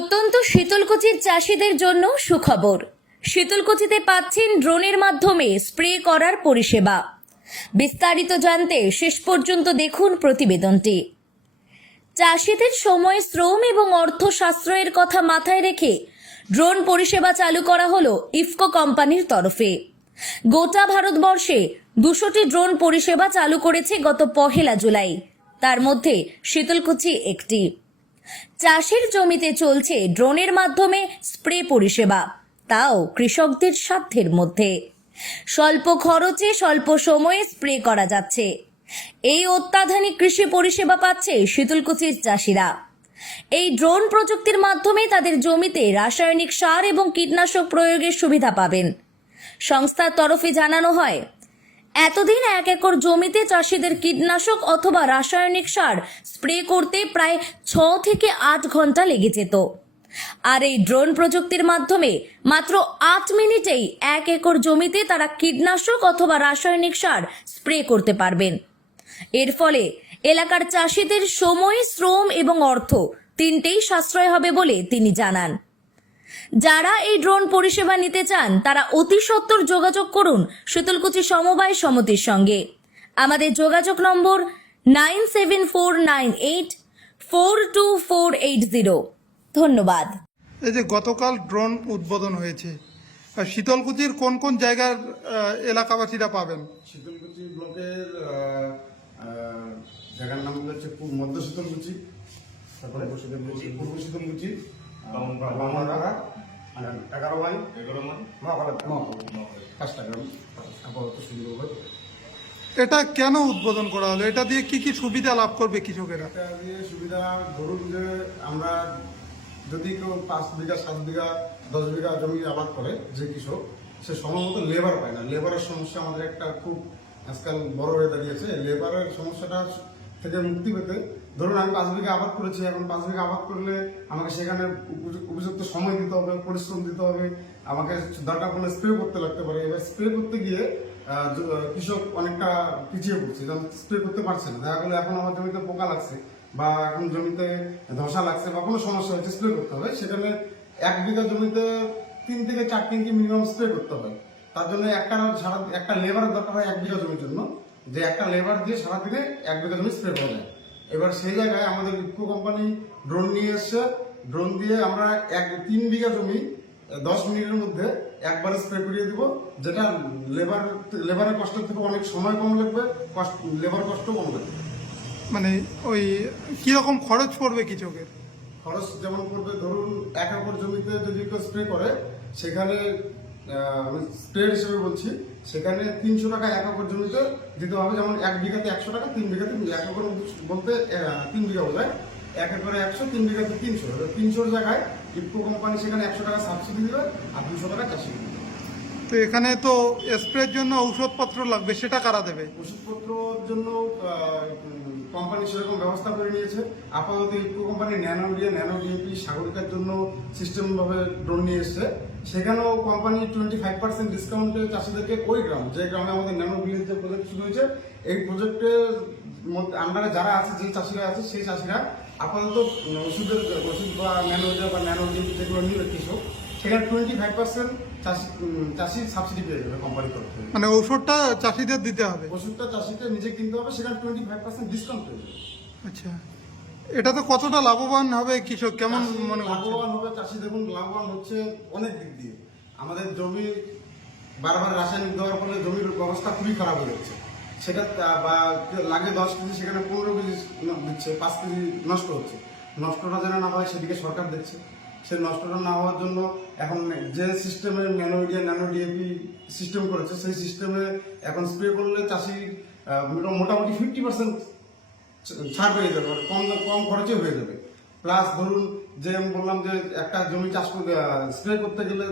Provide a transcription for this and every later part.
প্রত্যন্ত শীতলকুচির চাষিদের জন্য সুখবর। শীতলকুচিতে পাচ্ছেন ড্রোনের মাধ্যমে স্প্রে করার পরিষেবা। বিস্তারিত জানতে শেষ পর্যন্ত দেখুন প্রতিবেদনটি। চাষিদের সময় শ্রম এবং অর্থ সাশ্রয়ের কথা মাথায় রেখে ড্রোন পরিষেবা চালু করা হলো ইফকো কোম্পানির তরফে। গোটা ভারতবর্ষে দুশোটি ড্রোন পরিষেবা চালু করেছে গত পহেলা জুলাই। তার মধ্যে শীতলকুচি একটি। চাষের জমিতে চলছে ড্রোনের মাধ্যমে স্প্রে পরিষেবা, তাও কৃষকদের সাধ্যের মধ্যে। স্বল্প খরচে স্বল্প সময়ে স্প্রে করা যাচ্ছে। এই অত্যাধুনিক কৃষি পরিষেবা পাচ্ছে শীতলকুচির চাষিরা। এই ড্রোন প্রযুক্তির মাধ্যমে তাদের জমিতে রাসায়নিক সার এবং কীটনাশক প্রয়োগের সুবিধা পাবেন। সংস্থার তরফে জানানো হয় এতদিন এক একর জমিতে চাষিদের কীটনাশক অথবা রাসায়নিক সার স্প্রে করতে প্রায় ছ থেকে আট ঘণ্টা লেগে যেত। আর এই ড্রোন প্রযুক্তির মাধ্যমে মাত্র আট মিনিটেই এক একর জমিতে তারা কীটনাশক অথবা রাসায়নিক সার স্প্রে করতে পারবেন। এর ফলে এলাকার চাষিদের সময়, শ্রম এবং অর্থ তিনটেই সাশ্রয় হবে বলে তিনি জানান। যারা এই ড্রোন পরিষেবা নিতে চান তারা অতি সত্বর যোগাযোগ করুন শীতলকুচি সমবায় সমিতির সঙ্গে। আমাদের যোগাযোগ নম্বর nine seven four nine eight four two four eight zero. ধন্যবাদ। এই যে গতকাল ড্রোন উদ্বোধন হয়েছে শীতলকুচির কোন কোন জায়গার এলাকাবাসীরা পাবেন? শীতলকুচি ব্লকের জায়গার নামগুলো হচ্ছে মধ্য শীতলকুচি তারপরে পূর্ব শীতলকুচি শীতলকুচি এগারো মাইল এগারো মাইল পাঁচটা গ্রাম আপাতত সুন্দরভাবে এটা কেন উদ্বোধন করা হলো? এটা দিয়ে কি কি সুবিধা লাভ করবে কৃষকেরা? এটা দিয়ে সুবিধা ধরুন যে আমরা যদি কেউ পাঁচ বিঘা সাত বিঘা দশ বিঘা জমি আবাদ করে যে কৃষক সে সময় মতো লেবার পায় না। লেবারের সমস্যা আমাদের একটা খুব আজকাল বড় হয়ে দাঁড়িয়েছে। লেবারের সমস্যাটা থেকে মুক্তি পেতে। ধরুন আমি পাঁচ বিঘা আবাদ করেছি, এখন পাঁচ বিঘা আবাদ করলে আমাকে সেখানে উপযুক্ত সময় দিতে হবে, পরিশ্রম দিতে হবে, আমাকে দরকার পড়লে স্প্রে করতে লাগতে পারে। এবার স্প্রে করতে গিয়ে কৃষক অনেকটা পিছিয়ে পড়ছে, যেমন স্প্রে করতে পারছে না। দেখা গেলো এখন আমার জমিতে পোকা লাগছে, বা এখন জমিতে ধসা লাগছে, বা কোনো সমস্যা হচ্ছে স্প্রে করতে হবে। সেখানে এক বিঘা জমিতে তিন থেকে চার ট্যাঙ্কি মিনিমাম স্প্রে করতে হয়। তার জন্য একটা সারা একটা লেবারের দরকার হয় এক বিঘা জমির জন্য। যে একটা লেবার দিয়ে সারাদিনে এক বিঘা জমি স্প্রে করা যায় এবার সেই জায়গায় আমাদের ইফকো কোম্পানি ড্রোন নিয়ে এসছে। ড্রোন দিয়ে আমরা এক তিন বিঘা জমি দশ মিনিটের মধ্যে একবার স্প্রে করিয়ে দিব যেটা লেবার লেবারের কষ্ট থেকে অনেক সময় কম লাগবে কষ্ট লেবার কষ্ট কম লাগবে। মানে ওই কীরকম খরচ পড়বে কৃষকের? খরচ যেমন পড়বে ধরুন এক একর জমিতে যদি কেউ স্প্রে করে সেখানে স্প্রে হিসেবে বলছি সেখানে তিনশো টাকা এক একর জমিতে দিতে হবে যেমন এক বিঘাতে একশো টাকা তিন বিঘাতে এক একর বলতে তিন বিঘা বোঝায় এক একরে একশো তিন বিঘাতে তিনশো। তিনশোর জায়গায় ইফকো কোম্পানি সেখানে একশো টাকা সাবসিডি দেবে আর দুশো টাকা চাষি দেবে। তো এখানে তো স্প্রের জন্য ঔষধপত্র লাগবে সেটা কারা দেবে? ওষুধপত্রর জন্য কোম্পানি সেরকম ব্যবস্থা করে নিয়েছে। আপাতত IFFCO company nano India nano DAP সাগরিকার জন্য সিস্টেম ভাবে ড্রোন নিয়ে এসছে। সেখানেও কোম্পানি টোয়েন্টি ফাইভ পার্সেন্ট ডিসকাউন্টে চাষিদেরকে ওই গ্রাম, যে গ্রামে আমাদের ন্যানো ভিলেজ যে প্রজেক্ট শুরু হয়েছে, এই প্রজেক্টের মধ্যে আন্ডারে যারা আছে, যে চাষিরা আছে, সেই চাষিরা আপাতত ওষুধের ওষুধ বা ন্যানো বা ন্যানো ডিএপি যেগুলো নিবে কৃষক, সেখানে টোয়েন্টি ফাইভ পার্সেন্ট চাষি সাবসিডি পেয়ে যাবে কোম্পানির তরফ থেকে। মানে ঔষধটা চাষিদের দিতে হবে। ওষুধটা চাষিকে নিজে কিনতে হবে সেখানে টোয়েন্টি ফাইভ পার্সেন্ট ডিসকাউন্ট পেয়ে যাবে। আচ্ছা। এটা তো কতটা লাভবান হবে কৃষক? কেমন মনে লাভবান হবে চাষি দেখুন লাভবান হচ্ছে অনেক দিক দিয়ে। আমাদের জমি বারবার রাসায়নিক দেওয়ার ফলে জমির অবস্থা খুবই খারাপ হয়ে যাচ্ছে। সেটা বা লাগে দশ কেজি সেখানে পনেরো কেজি দিচ্ছে পাঁচ কেজি নষ্ট হচ্ছে। নষ্টটা যেন না হয় সেদিকে সরকার দেখছে। সেই নষ্টটা না হওয়ার জন্য এখন যে সিস্টেমে ন্যানো ন্যানো ডিএপি সিস্টেম করেছে, সেই সিস্টেমে এখন স্প্রে করলে চাষি মোটামুটি ফিফটি পার্সেন্ট ছাড় পেয়ে যাবে মানে কম কম খরচে হয়ে যাবে। প্লাস ধরুন যে আমি বললাম যে একটা জমি চাষ করতে স্প্রে করতে গেলে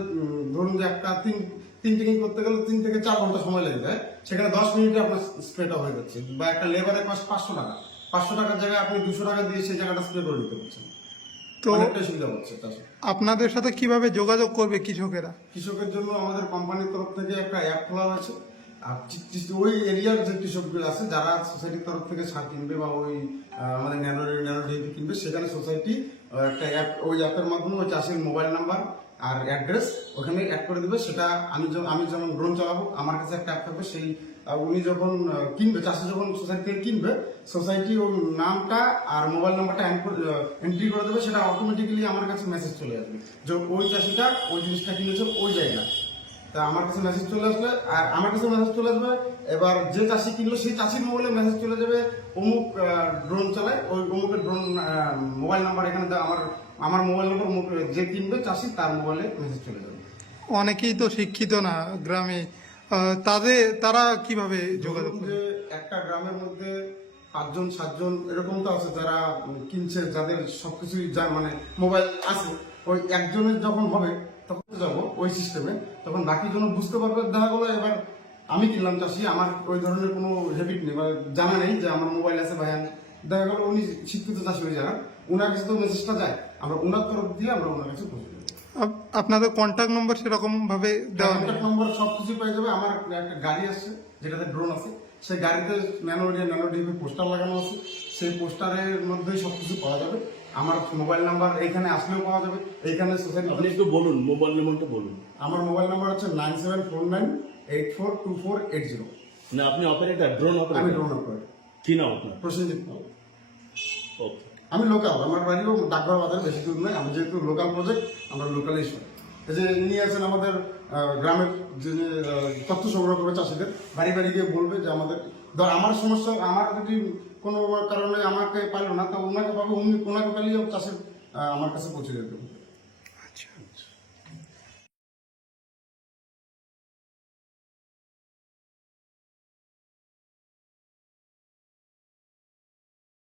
ধরুন যে একটা তিন তিন টিকিং করতে গেলে তিন থেকে চার ঘণ্টা সময় লেগে যায়, সেখানে দশ মিনিটে আপনার স্প্রেটা হয়ে যাচ্ছে। বা একটা লেবারের কস্ট পাঁচশো টাকা। পাঁচশো টাকার জায়গায় আপনি দুশো টাকা দিয়ে সেই জায়গাটা স্প্রে করে নিতে পারছেন। তো সুবিধা হচ্ছে আপনাদের সাথে কীভাবে যোগাযোগ করবে কৃষকেরা? কৃষকের জন্য আমাদের কোম্পানির তরফ থেকে একটা অ্যাপ খোলা হয়েছে। আর ওই এরিয়ার যে কৃষকগুলো আছে যারা সোসাইটির তরফ থেকে সার কিনবে বা ওই আমাদের ন্যানো ন্যানো ডিএপি কিনবে সেখানে সোসাইটি একটা অ্যাপ ওই অ্যাপের মাধ্যমে ওই চাষির মোবাইল নাম্বার আর অ্যাড্রেস ওখানে অ্যাড করে দেবে। সেটা আমি আমি যেমন ড্রোন চালাবো আমার কাছে একটা অ্যাপ থাকবে সেই উনি যখন কিনবে, চাষি যখন সোসাইটি থেকে কিনবে সোসাইটি ওর নামটা আর মোবাইল নাম্বারটা এন্ট্রি করে দেবে, সেটা অটোমেটিক্যালি আমার কাছে মেসেজ চলে আসবে যে ওই চাষিটা ওই জিনিসটা কিনেছে ওই জায়গায়। তা আমার কাছে মেসেজ চলে আসবে আর আমার কাছে মেসেজ চলে আসবে, এবার যে চাষি কিনলো, সেই চাষির মোবাইলে মেসেজ চলে যাবে, অমুক ড্রোন চালায়, ওই অমুকের ড্রোন মোবাইল নাম্বার এখানে আমার আমার মোবাইল নাম্বার যে কিনবে, চাষি তার মোবাইলে মেসেজ চলে যাবে। অনেকেই তো শিক্ষিত না, গ্রামে তাদের তারা কীভাবে যোগাযোগ করে? যে একটা গ্রামের মধ্যে পাঁচজন সাতজন এরকম তো আছে যারা কিনছে যাদের সবকিছুই যা মানে মোবাইল আছে ওই একজনের যখন হবে তখন যাব ওই সিস্টেমে তখন বাকি জন বুঝতে পারবে দেখা গেলো এবার আমি কিনলাম চাষি আমার ওই ধরনের কোনো হ্যাবিট নেই বা জানা নেই যে আমার মোবাইল আছে ভাই দেখা গেলো উনি শিক্ষিত চাষি হয়ে যান ওনার কাছে তো মেসেজটা যায়। আমরা ওনার তরফ দিয়ে আমরা ওনার কাছে পৌঁছে আপনাদের কন্ট্যাক্ট নম্বর সেরকম ভাবে দেওয়া কন্ট্যাক্ট নম্বর সব কিছু পেয়ে যাবে। আমার একটা গাড়ি আছে যেটাতে ড্রোন আছে। সেই গাড়িতে ন্যানো ন্যানো ডিবি পোস্টার লাগানো আছে। সেই পোস্টারের মধ্যেই সব কিছু পাওয়া যাবে। আমার মোবাইল নাম্বার এইখানে আসলেও পাওয়া যাবে। এইখানে সোসাইটি আপনি একটু বলুন মোবাইল নাম্বারটা বলুন। আমার মোবাইল নাম্বার হচ্ছে nine seven four nine eight four two four eight zero না আপনি অপারেটর ড্রোন আমি ড্রোন অপারেটর কি নাম আপনার? প্রসেনজিৎ পাল। ওকে আমি লোকাল আমার বাড়িও ডাকঘর বাজার বেশি দূর নয়, আমি যেহেতু লোকাল প্রজেক্ট আমরা লোকালেই সব। এই যে নিয়ে আছেন আমাদের গ্রামের যে তথ্য সংগ্রহ করবে চাষিদের, বাড়ি বাড়ি গিয়ে বলবে যে আমাদের, ধর আমার সমস্যা, আমার যদি কোনো কারণে আমাকে পারল না, তো ওনাকে পাবে, উনি ওনাকে পালিয়ে চাষের আমার কাছে পৌঁছে যেতে হবে